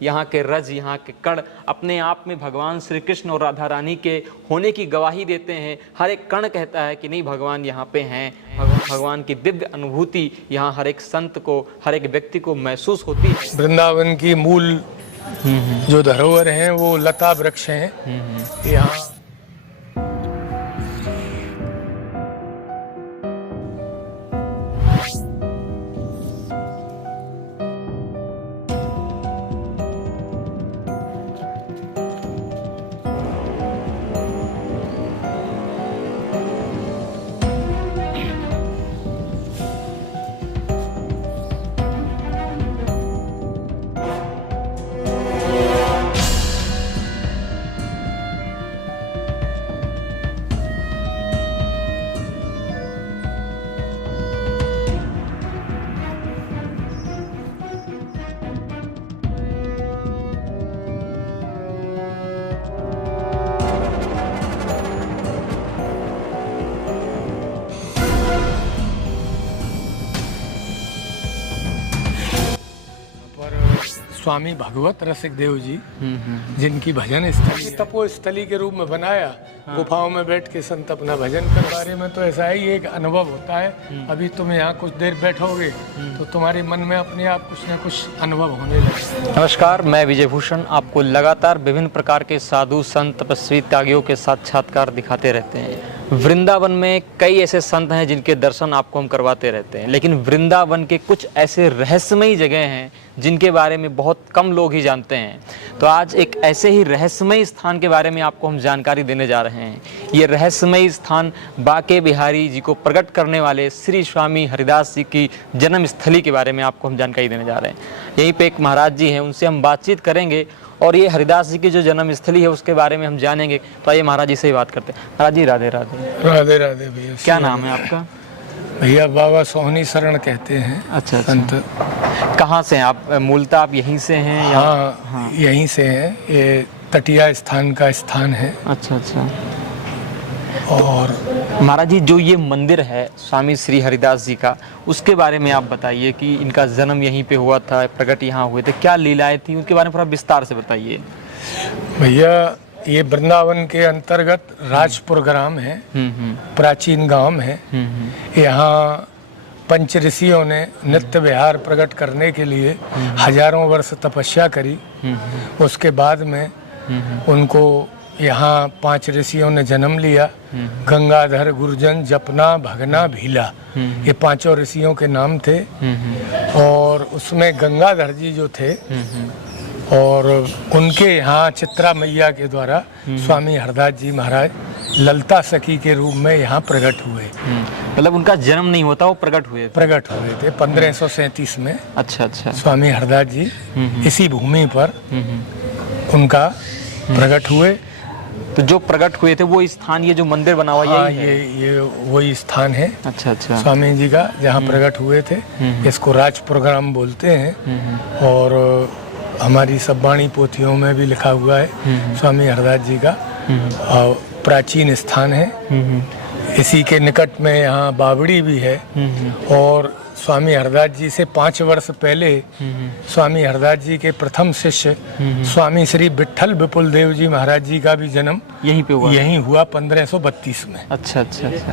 यहाँ के रज, यहाँ के कण अपने आप में भगवान श्री कृष्ण और राधा रानी के होने की गवाही देते हैं। हर एक कण कहता है कि नहीं, भगवान यहाँ पे हैं। भगवान की दिव्य अनुभूति यहाँ हर एक संत को, हर एक व्यक्ति को महसूस होती है। वृंदावन की मूल जो धरोहर हैं वो लता वृक्ष हैं यहाँ। स्वामी भगवत रसिक देव जी जिनकी भजन स्थली तपो स्थली के रूप में बनाया, गुफाओं में बैठ के संत अपना भजन कर। बारे में तो ऐसा ही एक अनुभव होता है, अभी तुम यहाँ कुछ देर बैठोगे तो तुम्हारे मन में अपने आप कुछ न कुछ अनुभव होने लगे। नमस्कार, मैं विजय भूषण आपको लगातार विभिन्न प्रकार के साधु संत तपस्वी त्यागियों के साक्षात्कार दिखाते रहते हैं। वृंदावन में कई ऐसे संत हैं जिनके दर्शन आपको हम करवाते रहते हैं, लेकिन वृंदावन के कुछ ऐसे रहस्यमयी जगह हैं जिनके बारे में बहुत कम लोग ही जानते हैं। तो आज एक ऐसे ही रहस्यमयी स्थान के बारे में आपको हम जानकारी देने जा रहे हैं। ये रहस्यमयी स्थान बांके बिहारी जी को प्रकट करने वाले श्री स्वामी हरिदास जी की जन्म स्थली के बारे में आपको हम जानकारी देने जा रहे हैं। यहीं पे एक महाराज जी हैं, उनसे हम बातचीत करेंगे और ये हरिदास जी की जो जन्म स्थली है उसके बारे में हम जानेंगे। तो आइए महाराज जी से ही बात करते हैं। महाराज जी राधे राधे। राधे राधे भैया। क्या नाम है आपका? भैया बाबा सोहनी शरण कहते हैं। अच्छा, संत। कहाँ से हैं आप? मूलतः आप यहीं से हैं या? हाँ, यहीं से हैं। ये तटिया स्थान का स्थान है। अच्छा अच्छा। और महाराज जी, जो ये मंदिर है स्वामी श्री हरिदास जी का, उसके बारे में आप बताइए कि इनका जन्म यहीं पे हुआ था, प्रकट यहाँ हुए थे, क्या लीलाएं थी, उनके बारे में थोड़ा विस्तार से बताइए। भैया ये वृंदावन के अंतर्गत राजपुर ग्राम है, प्राचीन गांव है। यहाँ पंच ऋषियों ने नित्य विहार प्रकट करने के लिए हजारों वर्ष तपस्या करी। उसके बाद में उनको यहाँ 5 ऋषियों ने जन्म लिया। गंगाधर, गुरजन, जपना, भगना, भीला, ये 5 ऋषियों के नाम थे। और उसमें गंगाधर जी जो थे और उनके यहाँ चित्रा मैया के द्वारा स्वामी हरदास जी महाराज ललता सखी के रूप में यहाँ प्रकट हुए। मतलब उनका जन्म नहीं होता, वो प्रकट हुए थे 1537 में। अच्छा अच्छा। स्वामी हरदास जी इसी भूमि पर उनका प्रकट हुए। तो जो प्रकट हुए थे वो स्थान, ये जो मंदिर बना हुआ हाँ, ये वही स्थान है। अच्छा अच्छा। स्वामी जी का जहाँ प्रकट हुए थे। इसको राजपुर ग्राम बोलते हैं और हमारी सब वाणी पोथियों में भी लिखा हुआ है स्वामी हरदास जी का। और प्राचीन स्थान है। इसी के निकट में यहाँ बावड़ी भी है। और स्वामी हरदास जी से 5 वर्ष पहले स्वामी हरदास जी के प्रथम शिष्य स्वामी श्री विट्ठल विपुल देव जी महाराज जी का भी जन्म यहीं पे हुआ? यहीं हुआ 1532 में। अच्छा अच्छा अच्छा।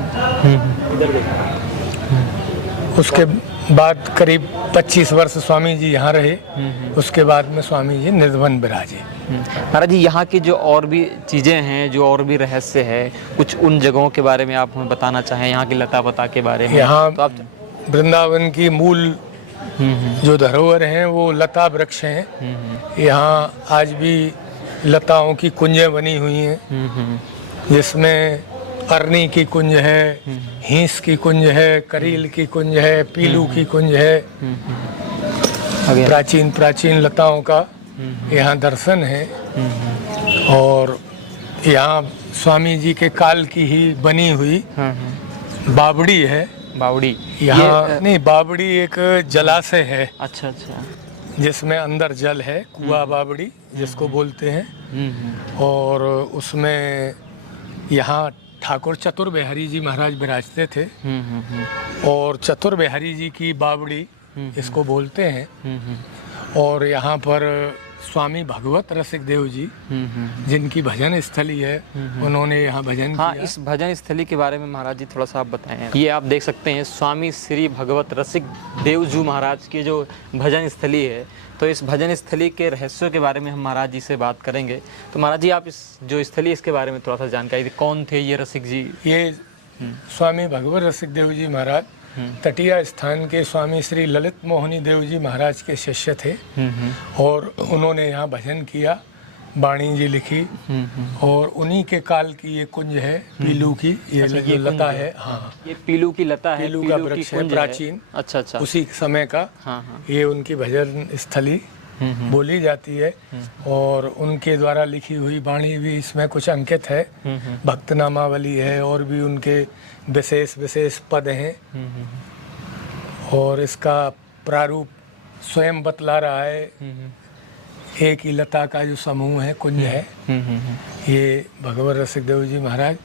उसके बाद करीब 25 वर्ष स्वामी जी यहाँ रहे। उसके बाद में स्वामी जी निर्धन विराजे। महाराज जी, यहाँ की जो और भी चीज़ें हैं, जो और भी रहस्य है, कुछ उन जगहों के बारे में आप हमें बताना चाहें, यहाँ की लता पता के बारे में? यहाँ तो आप वृंदावन की मूल जो धरोहर हैं वो लता वृक्ष हैं। यहाँ आज भी लताओं की कुंजें बनी हुई हैं, जिसमें अरनी की कुंज है, हींस की कुंज है, करील की कुंज है, पीलू की कुंज है। प्राचीन लताओं का यहाँ दर्शन है। और यहाँ स्वामी जी के काल की ही बनी हुई बावड़ी है। बावड़ी यहाँ नहीं, बावड़ी एक जलाशय है। अच्छा अच्छा। जिसमें अंदर जल है, कुआं बावड़ी जिसको बोलते हैं। और उसमें यहाँ ठाकुर चतुर बिहारी जी महाराज विराजते थे। और चतुर बिहारी जी की बावड़ी इसको बोलते हैं। और यहाँ पर स्वामी भगवत रसिक देव जी, जिनकी भजन स्थली है, उन्होंने यहाँ भजन हाँ, किया। इस भजन स्थली के बारे में महाराज जी थोड़ा सा आप बताएं। ये आप देख सकते हैं स्वामी श्री भगवत रसिक देवजू महाराज की जो भजन स्थली है। तो इस भजन स्थली के रहस्यों के बारे में हम महाराज जी से बात करेंगे। तो महाराज जी, आप इस जो स्थली इसके बारे में थोड़ा सा जानकारी दी, कौन थे ये रसिक जी? ये स्वामी भगवत रसिक देव जी महाराज तटिया स्थान के स्वामी श्री ललित मोहनी देव जी महाराज के शिष्य थे और उन्होंने यहाँ भजन किया, वाणी जी लिखी और उन्हीं के काल की ये कुंज है पीलू की। ये जो लता है, हाँ, ये पीलू की लता है, पीलू का वृक्ष है प्राचीन, अच्छा अच्छा, उसी समय का। हाँ। ये उनकी भजन स्थली बोली जाती है और उनके द्वारा लिखी हुई वाणी भी इसमें कुछ अंकित है। भक्तनामावली है और भी उनके विशेष विशेष पद हैं और इसका प्रारूप स्वयं बतला रहा है। एक ही लता का जो समूह है, कुंज है, ये भगवत रसिक देव जी महाराज।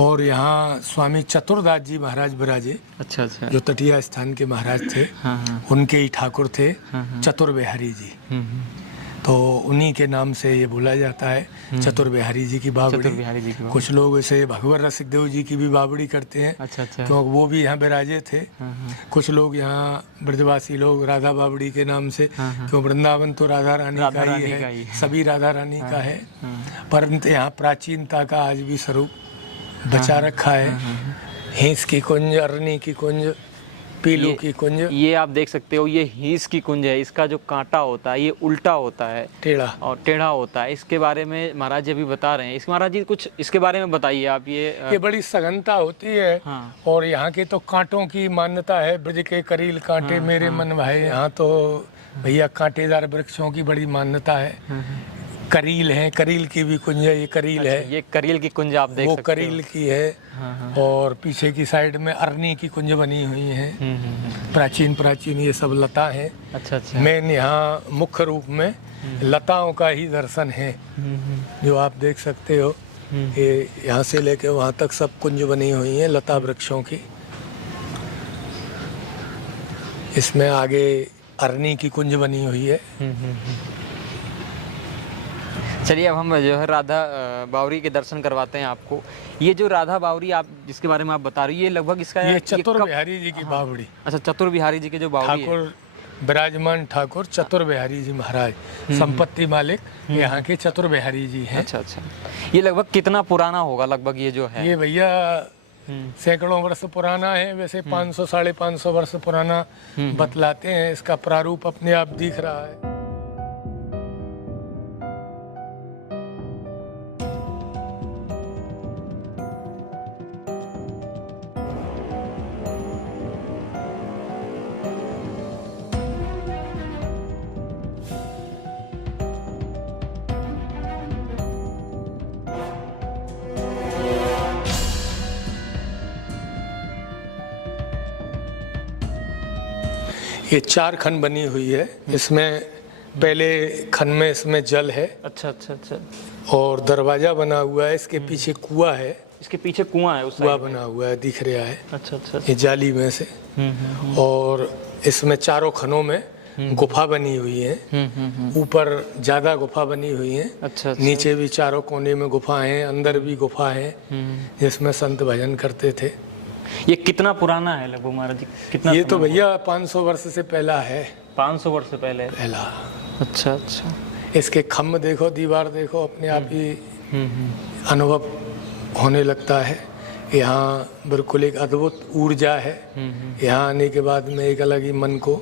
और यहाँ स्वामी चतुरदास जी महाराज विराजे, अच्छा अच्छा, जो तटिया स्थान के महाराज थे, उनके ही ठाकुर थे चतुर बिहारी जी। तो उन्हीं के नाम से ये बोला जाता है चतुर बिहारी जी की बावड़ी। कुछ लोग ऐसे भगवत रसिक देव जी की भी बावड़ी करते हैं, अच्छा अच्छा, क्योंकि वो भी यहाँ विराजे थे। कुछ लोग यहाँ ब्रजवासी लोग राधा बावड़ी के नाम से, क्यों वृंदावन तो राधा रानी का ही है, सभी राधा रानी का है, परंतु यहाँ प्राचीनता का आज भी स्वरूप बचा रखा है। हिंस की कुंज, अरनी की कुंज, पीलू की कुंज। ये आप देख सकते हो, ये हीस की कुंज है। इसका जो कांटा होता है ये उल्टा होता है, टेढ़ा और टेढ़ा होता है। इसके बारे में महाराज जी अभी बता रहे हैं। इसके महाराज जी कुछ इसके बारे में बताइए आप। ये बड़ी सघनता होती है। हाँ। और यहाँ के तो कांटों की मान्यता है, ब्रज के करील कांटे मेरे मन भाए। यहाँ तो भैया कांटेदार वृक्षों की बड़ी मान्यता है। करील है, करील की भी कुंज है, ये करील है। ये करील की कुंज आप देख वो सकते हो। करील की है। और पीछे की साइड में अरनी की कुंज बनी हुई है। प्राचीन प्राचीन ये सब लता है। अच्छा अच्छा, मेन यहाँ मुख्य रूप में लताओं का ही दर्शन है, जो आप देख सकते हो। ये यहाँ से लेके वहाँ तक सब कुंज बनी हुई है लता वृक्षों की। इसमें आगे अरनी की कुंज बनी हुई है। चलिए अब हम जो है राधा बावरी के दर्शन करवाते हैं आपको। ये जो राधा बावरी आप जिसके बारे में आप बता रही है, ये लगभग इसका ये चतुर बिहारी जी की बावड़ी। अच्छा, चतुर बिहारी जी के जो बावड़ी है, ठाकुर विराजमान ठाकुर चतुर बिहारी जी महाराज, संपत्ति मालिक यहाँ के चतुर बिहारी जी हैं। अच्छा अच्छा, ये लगभग कितना पुराना होगा लगभग ये जो है? ये भैया सैकड़ों वर्ष पुराना है। वैसे 500 550 वर्ष पुराना बतलाते हैं। इसका प्रारूप अपने आप दिख रहा है। ये 4 खंड बनी हुई है। इसमें पहले खंड में इसमें जल है। अच्छा अच्छा अच्छा, और दरवाजा बना हुआ है। इसके पीछे कुआं है। इसके पीछे कुआं है, उस कुआं बना हुआ है, दिख रहा है। अच्छा अच्छा, ये जाली में से। और इसमें चारों खनों में गुफा बनी हुई है। ऊपर ज्यादा गुफा बनी हुई है। अच्छा, नीचे भी चारों कोने में गुफा है, अंदर भी गुफा है, जिसमें संत भजन करते थे। ये कितना पुराना है लगभग महाराज जी? कितना? ये तो भैया 500 वर्ष से पहला है। 500 वर्ष से पहले? पहला। अच्छा अच्छा, इसके खम्भ देखो, दीवार देखो, अपने आप ही अनुभव होने लगता है। यहाँ बिल्कुल एक अद्भुत ऊर्जा है। यहाँ आने के बाद में एक अलग ही मन को,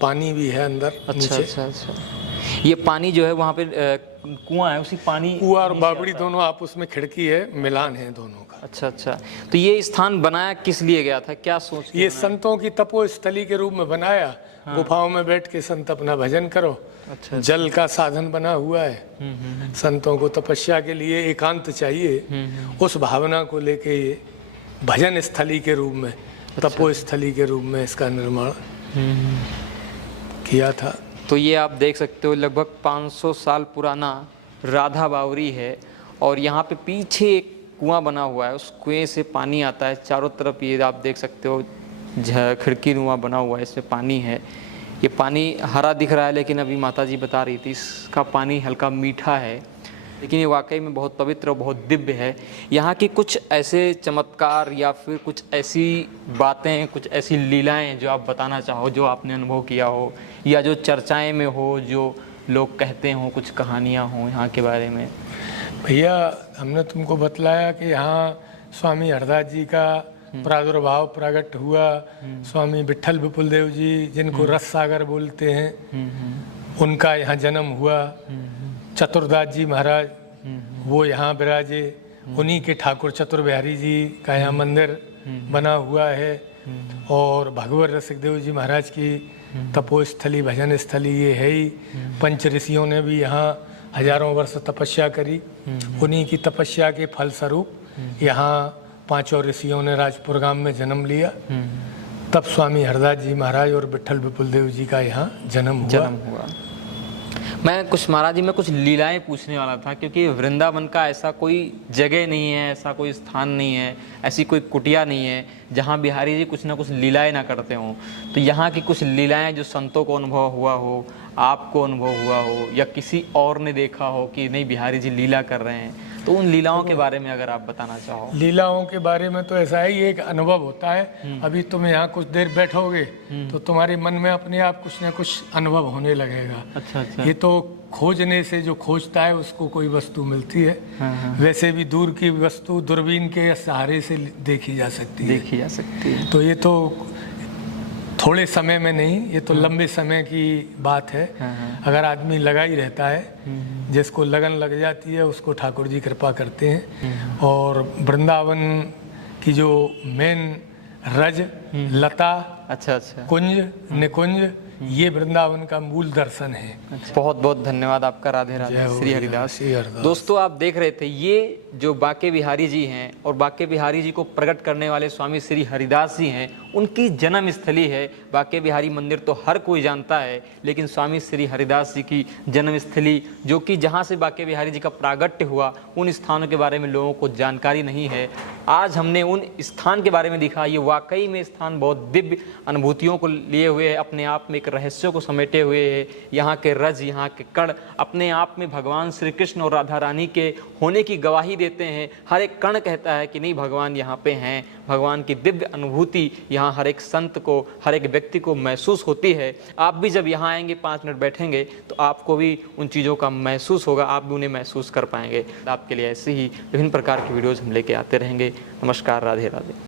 पानी भी है अंदर। अच्छा अच्छा अच्छा, ये पानी जो है वहाँ पे कुआं है, उसी पानी, कुआं और बावड़ी दोनों आपस में खिड़की है, मिलान है दोनों का। अच्छा अच्छा, तो ये स्थान बनाया किस लिए गया था, क्या सोच के ये संतों की तपोस्थली के रूप में बनाया। गुफाओं में बैठ के संत अपना भजन करो। अच्छा, जल का साधन बना हुआ है। संतों को तपस्या के लिए एकांत चाहिए। उस भावना को लेके ये भजन स्थली के रूप में, तपोस्थली के रूप में इसका निर्माण किया था। तो ये आप देख सकते हो लगभग 500 साल पुराना राधा बावरी है। और यहाँ पे पीछे एक कुआं बना हुआ है, उस कुएं से पानी आता है चारों तरफ। ये आप देख सकते हो खिड़की नुमा बना हुआ है, इसमें पानी है। ये पानी हरा दिख रहा है, लेकिन अभी माता जी बता रही थी इसका पानी हल्का मीठा है, लेकिन ये वाकई में बहुत पवित्र और बहुत दिव्य है। यहाँ की कुछ ऐसे चमत्कार या फिर कुछ ऐसी बातें, कुछ ऐसी लीलाएं जो आप बताना चाहो, जो आपने अनुभव किया हो या जो चर्चाएं में हो, जो लोग कहते हों, कुछ कहानियाँ हों यहाँ के बारे में। भैया हमने तुमको बतलाया कि यहाँ स्वामी हरदास जी का प्रादुर्भाव प्रकट हुआ। स्वामी विट्ठल विपुल देव जी, जिनको रस सागर बोलते हैं, उनका यहाँ जन्म हुआ। चतुरदास जी महाराज वो यहाँ विराजे, उन्हीं के ठाकुर चतुर बिहारी जी का यहाँ मंदिर बना हुआ है। और भगवत रसिकदेव जी महाराज की तपोस्थली, भजन स्थली ये है ही। पंच ऋषियों ने भी यहाँ हजारों वर्ष तपस्या करी, उन्हीं की तपस्या के फलस्वरूप यहाँ पांचों ऋषियों ने राजपुर गांव में जन्म लिया। तब स्वामी हरदास जी महाराज और विट्ठल विपुल देव जी का यहाँ जन्म हुआ। मैं कुछ महाराज जी, मैं कुछ लीलाएं पूछने वाला था, क्योंकि वृंदावन का ऐसा कोई जगह नहीं है, ऐसा कोई स्थान नहीं है, ऐसी कोई कुटिया नहीं है जहाँ बिहारी जी कुछ ना कुछ लीलाएं ना करते हों। तो यहाँ की कुछ लीलाएं जो संतों को अनुभव हुआ हो, आपको अनुभव हुआ हो, या किसी और ने देखा हो कि नहीं बिहारी जी लीला कर रहे हैं, तो उन लीलाओं के बारे में अगर आप बताना चाहो। लीलाओं के बारे में तो ऐसा ही एक अनुभव होता है। अभी तुम यहाँ कुछ देर बैठोगे तो तुम्हारे मन में अपने आप कुछ न कुछ अनुभव होने लगेगा। अच्छा। ये तो खोजने से जो खोजता है उसको कोई वस्तु मिलती है। वैसे भी दूर की वस्तु दूरबीन के सहारे से देखी जा सकती है। तो ये तो थोड़े समय में नहीं, ये तो लंबे समय की बात है। अगर आदमी लगा ही रहता है, जिसको लगन लग जाती है, उसको ठाकुर जी कृपा करते हैं। और वृंदावन की जो मेन रज, लता, अच्छा, कुंज, निकुंज, ये वृंदावन का मूल दर्शन है। बहुत बहुत धन्यवाद आपका। राधे राधे। श्री हरिदास। दोस्तों, आप देख रहे थे ये जो बांके बिहारी जी हैं और बांके बिहारी जी को प्रकट करने वाले स्वामी श्री हरिदास जी हैं, उनकी जन्म स्थली है। बांके बिहारी मंदिर तो हर कोई जानता है, लेकिन स्वामी श्री हरिदास जी की जन्म स्थली, जो कि जहाँ से बांके बिहारी जी का प्रागट्य हुआ, उन स्थानों के बारे में लोगों को जानकारी नहीं है। आज हमने उन स्थान के बारे में दिखा। ये वाकई में स्थान बहुत दिव्य अनुभूतियों को लिए हुए है, अपने आप में एक रहस्यों को समेटे हुए है। यहाँ के रज, यहाँ के कण अपने आप में भगवान श्री कृष्ण और राधा रानी के होने की गवाही देते हैं। हर एक कण कहता है कि नहीं, भगवान यहाँ पे हैं। भगवान की दिव्य अनुभूति यहाँ हर एक संत को, हर एक व्यक्ति को महसूस होती है। आप भी जब यहाँ आएंगे, 5 मिनट बैठेंगे, तो आपको भी उन चीज़ों का महसूस होगा, आप भी उन्हें महसूस कर पाएंगे। आपके लिए ऐसे ही विभिन्न प्रकार की वीडियोज़ हम लेके आते रहेंगे। नमस्कार, राधे राधे।